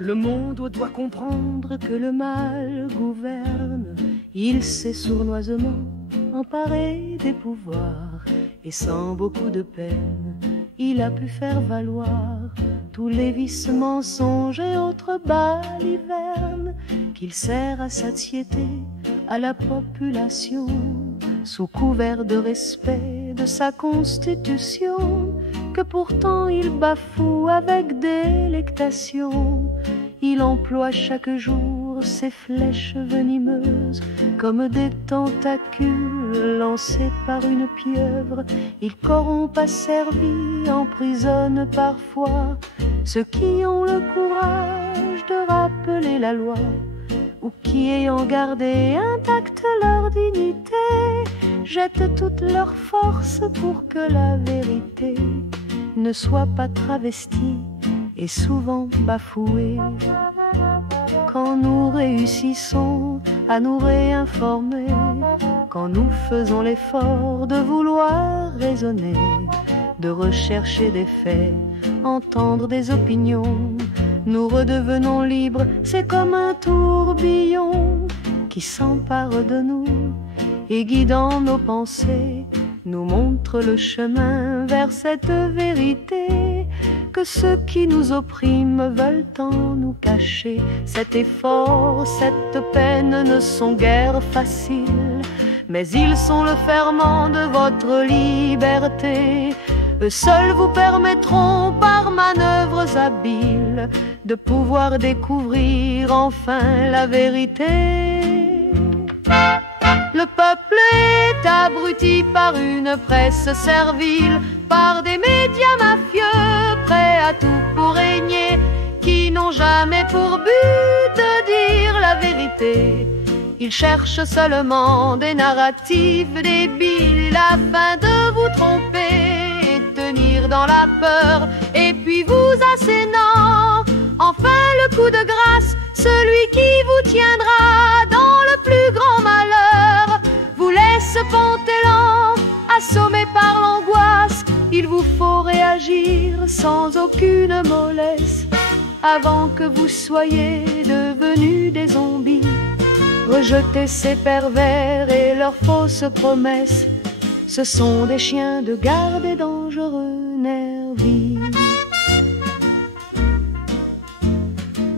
Le monde doit comprendre que le mal gouverne. Il s'est sournoisement emparé des pouvoirs et sans beaucoup de peine, il a pu faire valoir tous les vices, mensonges et autres balivernes qu'il sert à satiété à la population sous couvert de respect de sa constitution que pourtant il bafoue avec délectation. Il emploie chaque jour ses flèches venimeuses comme des tentacules lancés par une pieuvre. Il corrompt asservi, emprisonne parfois ceux qui ont le courage de rappeler la loi ou qui, ayant gardé intacte leur dignité, jettent toute leur force pour que la vérité ne soit pas travestie et souvent bafouée. Quand nous réussissons à nous réinformer, quand nous faisons l'effort de vouloir raisonner, de rechercher des faits, entendre des opinions, nous redevenons libres. C'est comme un tourbillon qui s'empare de nous et, guidant nos pensées, nous montre le chemin vers cette vérité que ceux qui nous oppriment veulent en nous cacher. Cet effort, cette peine ne sont guère faciles, mais ils sont le ferment de votre liberté. Eux seuls vous permettront par manœuvres habiles de pouvoir découvrir enfin la vérité. Le peuple est abruti par une presse servile, par des médias mafieux prêts à tout pour régner, qui n'ont jamais pour but de dire la vérité. Ils cherchent seulement des narratifs débiles afin de vous tromper et tenir dans la peur, et puis vous assénant enfin le coup de grâce, celui qui vous tiendra dans le plus grand malheur, vous laisse pantelant, assommé par l'angoisse. Il vous faut réagir sans aucune mollesse avant que vous soyez devenus des zombies. Rejetez ces pervers et leurs fausses promesses, ce sont des chiens de garde et dangereux nervis.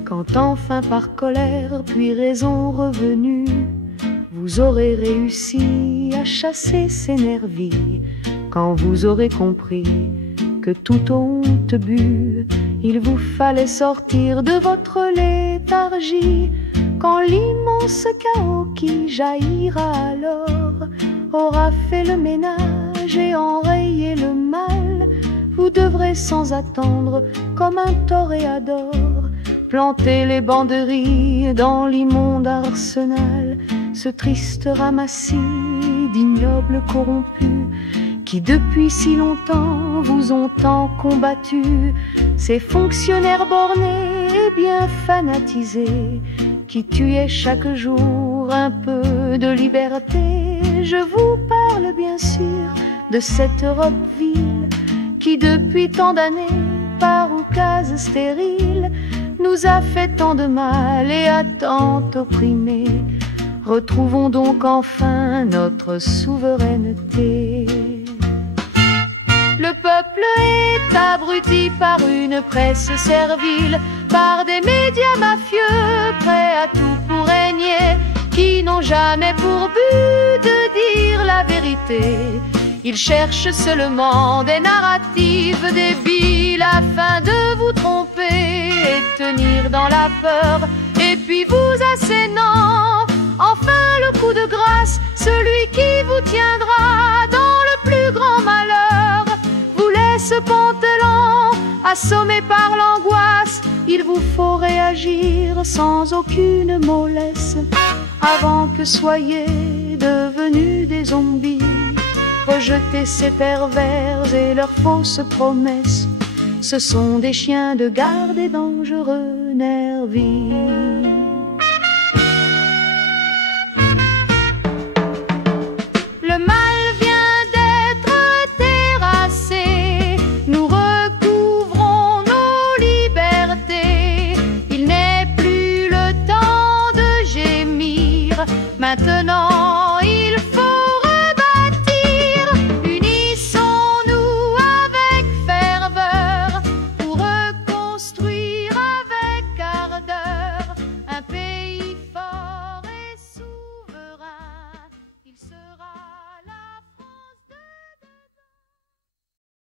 Quand enfin par colère puis raison revenue, vous aurez réussi à chasser ces nervis, quand vous aurez compris que toute honte bue, il vous fallait sortir de votre léthargie, quand l'immense chaos qui jaillira alors aura fait le ménage et enrayé le mal, vous devrez sans attendre, comme un toréador, planter les banderies dans l'immonde arsenal, ce triste ramassis d'ignobles corrompus qui depuis si longtemps vous ont tant combattu, ces fonctionnaires bornés et bien fanatisés qui tuaient chaque jour un peu de liberté. Je vous parle bien sûr de cette Europe vile qui depuis tant d'années, par oukases stériles, nous a fait tant de mal et a tant opprimé. Retrouvons donc enfin notre souveraineté. Le peuple est abruti par une presse servile, par des médias mafieux prêts à tout pour régner, qui n'ont jamais pour but de dire la vérité. Ils cherchent seulement des narratifs débiles afin de vous tromper et tenir dans la peur, et puis vous assénant enfin le coup de grâce, celui qui vous tiendra dans le plus grand malheur, vous laisse pantelant, assommé par l'angoisse. Il vous faut réagir sans aucune mollesse avant que soyez devenus des zombies. Rejetez ces pervers et leurs fausses promesses, ce sont des chiens de garde et dangereux nervis.